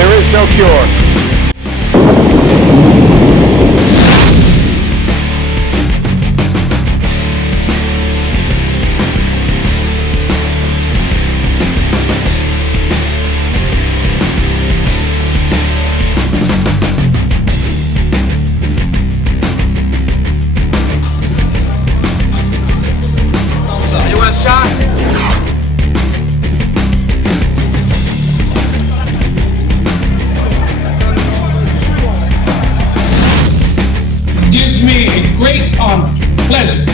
There is no cure. Gives me a great honor, pleasure to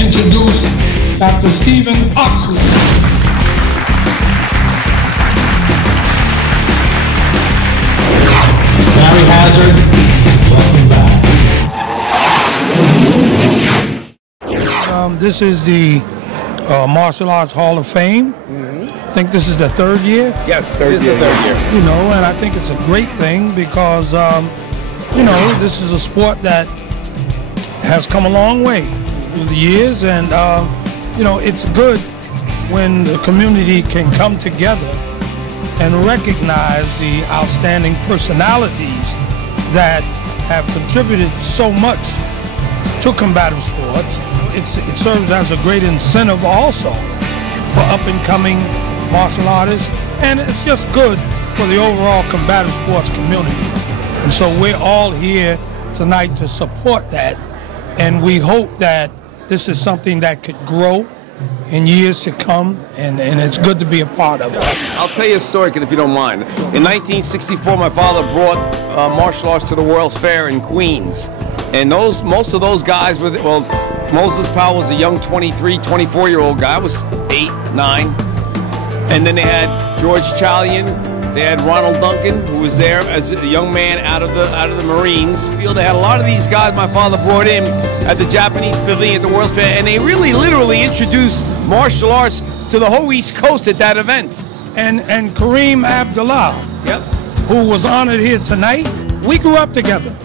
introduce Dr. Stephen Oxley. Larry Hazard, welcome back. This is the Martial Arts Hall of Fame. I think this is the third year. Yes, third year. You know, and I think it's a great thing because, you know, this is a sport that has come a long way through the years, and you know, it's good when the community can come together and recognize the outstanding personalities that have contributed so much to combative sports. It serves as a great incentive also for up-and-coming martial artists, and it's just good for the overall combative sports community. And so we're all here tonight to support that. And we hope that this is something that could grow in years to come, and it's good to be a part of it. I'll tell you a story, kid, if you don't mind. In 1964, my father brought martial arts to the World's Fair in Queens. And most of those guys were, well, Moses Powell was a young 23, 24-year-old guy. I was 8, 9. And then they had George Chalian. They had Ronald Duncan, who was there as a young man out of the Marines. They had a lot of these guys my father brought in at the Japanese Pavilion at the World's Fair, and they really literally introduced martial arts to the whole East Coast at that event. And Kareem Abdullah, yep, who was honored here tonight, we grew up together.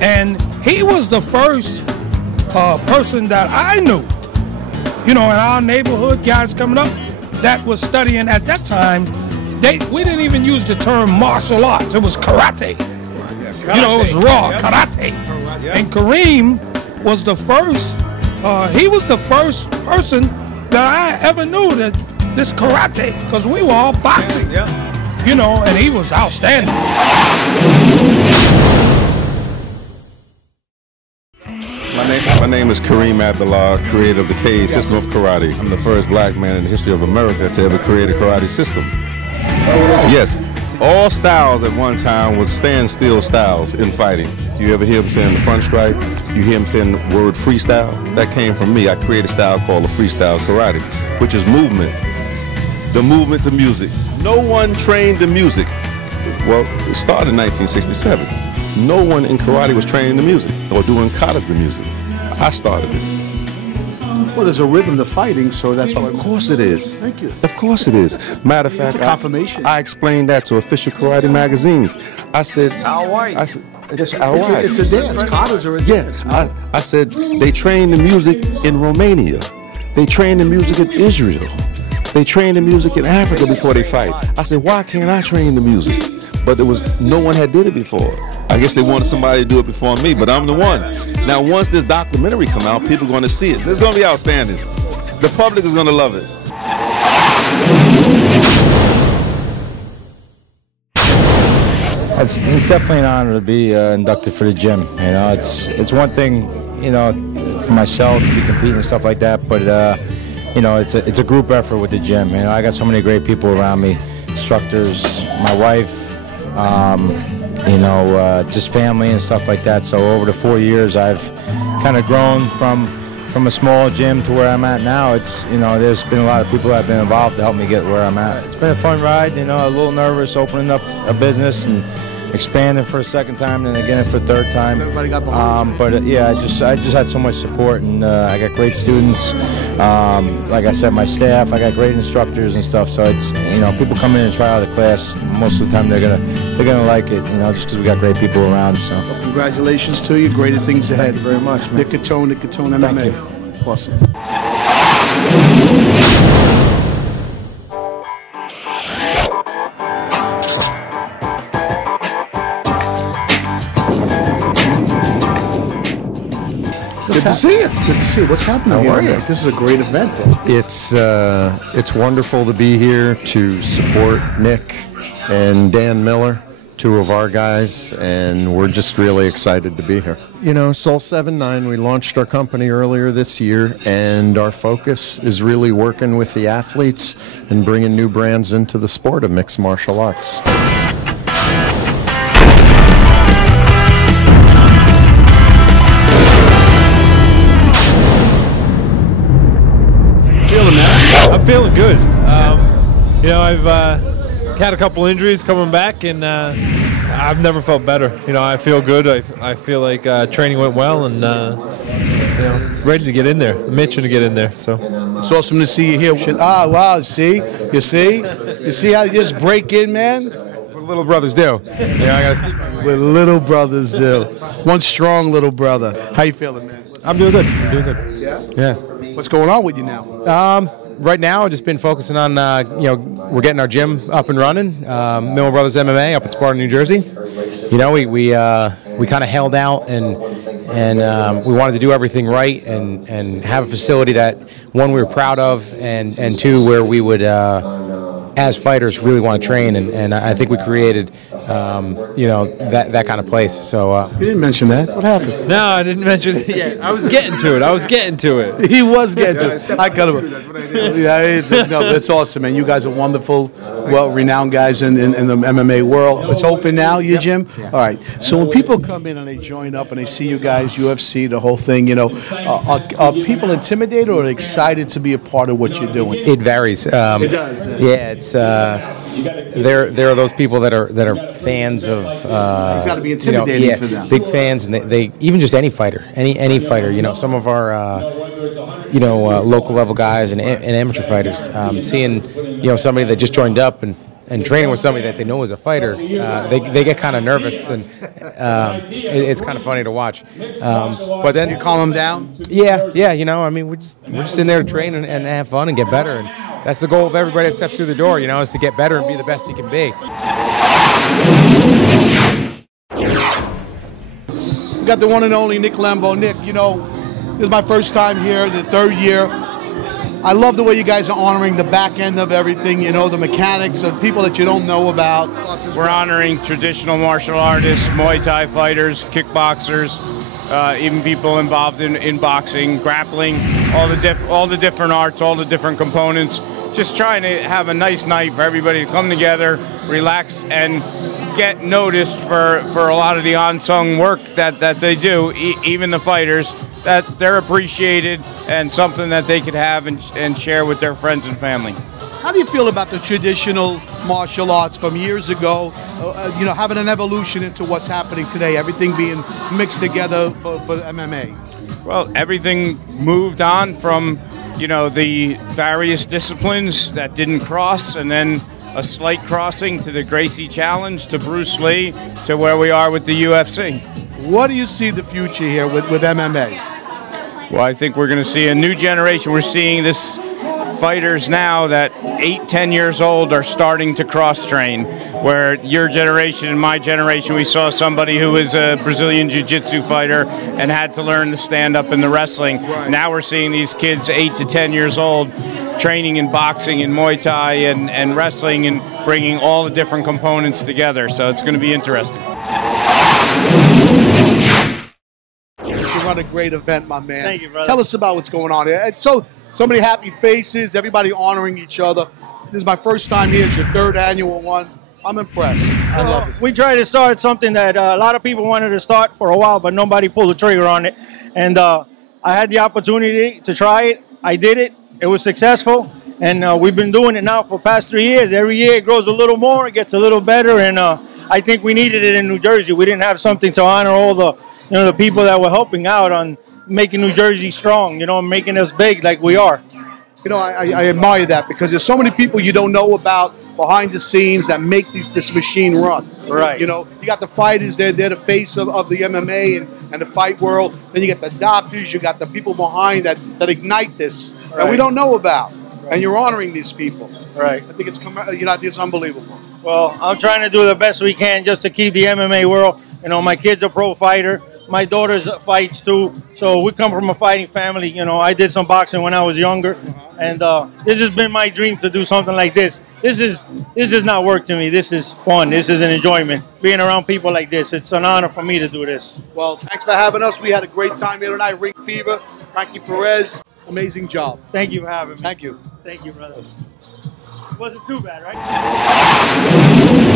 And he was the first person that I knew, you know, in our neighborhood, guys coming up, that was studying at that time. We didn't even use the term martial arts. It was karate. You know, it was raw, karate. And Kareem was the first, he was the first person that I ever knew that this karate, because we were all boxing. You know, and he was outstanding. My name is Kareem Abdullah, creator of the KA system of karate. I'm the first black man in the history of America to ever create a karate system. Yes, all styles at one time was standstill styles in fighting. You ever hear him saying the front strike? You hear him saying the word freestyle? That came from me. I created a style called the freestyle karate, which is movement. The movement to music. No one trained the music. Well, it started in 1967. No one in karate was training the music or doing katas the music. I started it. Well, there's a rhythm to fighting, so that's why. Of course it is. Thank you. Of course it is. Matter of fact, it's a confirmation. I explained that to official karate magazines. I said, It's a dance. Katas are a dance. Yeah, I said they train the music in Romania. They train the music in Israel. They train the music in Africa before they fight. I said, why can't I train the music? But no one had did it before. I guess they wanted somebody to do it before me, but I'm the one. Now, once this documentary come out, people are going to see it. It's going to be outstanding. The public is going to love it. It's definitely an honor to be inducted for the gym. You know, it's one thing, you know, for myself to be competing and stuff like that, but you know, it's a group effort with the gym. You know, I got so many great people around me, instructors, my wife, you know, just family and stuff like that. So over the 4 years, I've kind of grown from a small gym to where I'm at now. It's, you know, there's been a lot of people that have been involved to help me get where I'm at. It's been a fun ride, you know, a little nervous opening up a business and expanding for a second time and then again for a third time. Everybody got behind you. But yeah, I just had so much support, and I got great students. Like I said, my staff, I got great instructors and stuff. So it's, you know, people come in and try out the class. Most of the time they're gonna like it, you know, just because we got great people around. So well, congratulations to you. Greater things ahead. Thank you very much, man. Nick Catone MMA. Thank you. Awesome. Good to see you. Good to see you. What's happening How are here? you? This is a great event, though. It's wonderful to be here to support Nick and Dan Miller, two of our guys, and we're just really excited to be here. You know, Soul 7-9, we launched our company earlier this year, and our focus is really working with the athletes and bringing new brands into the sport of mixed martial arts. I'm feeling good. You know, I've had a couple injuries coming back, and I've never felt better. You know, I feel good. I feel like training went well, and you know, ready to get in there. I'm itching to get in there. So It's awesome to see you here. Ah, wow, see? You see how you just break in, man? What little brothers do. Yeah, I gotta. What little brothers do. One strong little brother. How you feeling, man? I'm doing good. I'm doing good. Yeah? Yeah. What's going on with you now? Right now, I've just been focusing on, you know, we're getting our gym up and running. Miller Brothers MMA up in Sparta, New Jersey. You know, we kind of held out and we wanted to do everything right and have a facility that, one, we were proud of, and two, where we would, as fighters, really want to train. And I think we created, you know, that kind of place. So You didn't mention that. What happened? no, I didn't mention it yet. I was getting to it. He was getting to it. I cut him. Yeah, it's awesome, man. You guys are wonderful, well-renowned guys in the MMA world. It's open now, your gym? Yeah. All right. So when people come in and they join up and they see you guys, UFC, the whole thing, you know, are people intimidated or excited to be a part of what you're doing? it varies. It does. Yeah, it's there are those people that are fans of. It's got to be intimidating for them. Big fans, and they even just any fighter, any fighter. You know, some of our you know local level guys and amateur fighters. Seeing you know somebody that just joined up and training with somebody that they know is a fighter, they get kind of nervous, and it's kind of funny to watch. But then You calm them down? yeah, you know, I mean, we're just in there to train and have fun and get better, and that's the goal of everybody that steps through the door, you know, is to get better and be the best you can be. We got the one and only Nick Lembo. Nick, you know, this is my first time here, the third year. I love the way you guys are honoring the back end of everything, you know, the mechanics of people that you don't know about. We're honoring traditional martial artists, Muay Thai fighters, kickboxers, even people involved in boxing, grappling, all the different arts, all the different components. Just trying to have a nice night for everybody to come together, relax, and get noticed for a lot of the unsung work that they do, even the fighters, that they're appreciated and something that they could have and share with their friends and family. How do you feel about the traditional martial arts from years ago, you know, having an evolution into what's happening today, everything being mixed together for MMA? Well, everything moved on from, you know, the various disciplines that didn't cross, and then a slight crossing to the Gracie Challenge, to Bruce Lee, to where we are with the UFC. What do you see the future here with MMA? Well, I think we're going to see a new generation. We're seeing this fighters now that 8-10 years old are starting to cross-train, where your generation and my generation, we saw somebody who was a Brazilian Jiu-Jitsu fighter and had to learn the stand-up and the wrestling. Right. Now we're seeing these kids 8 to 10 years old training in boxing and Muay Thai and wrestling and bringing all the different components together. So it's going to be interesting. You run a great event, my man. Thank you, brother. Tell us about what's going on here. It's so many happy faces, everybody honoring each other. This is my first time here. It's your third annual one. I'm impressed. I love it. We tried to start something that a lot of people wanted to start for a while, but nobody pulled the trigger on it. And I had the opportunity to try it. I did it. It was successful. And we've been doing it now for the past 3 years. Every year it grows a little more, it gets a little better. And I think we needed it in New Jersey. We didn't have something to honor all the, you know, the people that were helping out on making New Jersey strong, you know, and making us big like we are. You know, I admire that because there's so many people you don't know about behind the scenes that make this machine run. Right. You know, you got the fighters, they're the face of the MMA and the fight world. Then you get the doctors, you got the people behind that ignite this that we don't know about. Right. And you're honoring these people. Right. I think it's unbelievable. Well, I'm trying to do the best we can just to keep the MMA world You know, my kid's a pro fighter. My daughter's fights too. So we come from a fighting family. You know, I did some boxing when I was younger, and this has been my dream to do something like this. This is not work to me. This is fun. This is an enjoyment. Being around people like this, it's an honor for me to do this. Well, thanks for having us. We had a great time here tonight. Ring Fever, Frankie Perez, amazing job. Thank you for having me. Thank you. Thank you, brothers. Wasn't too bad, right?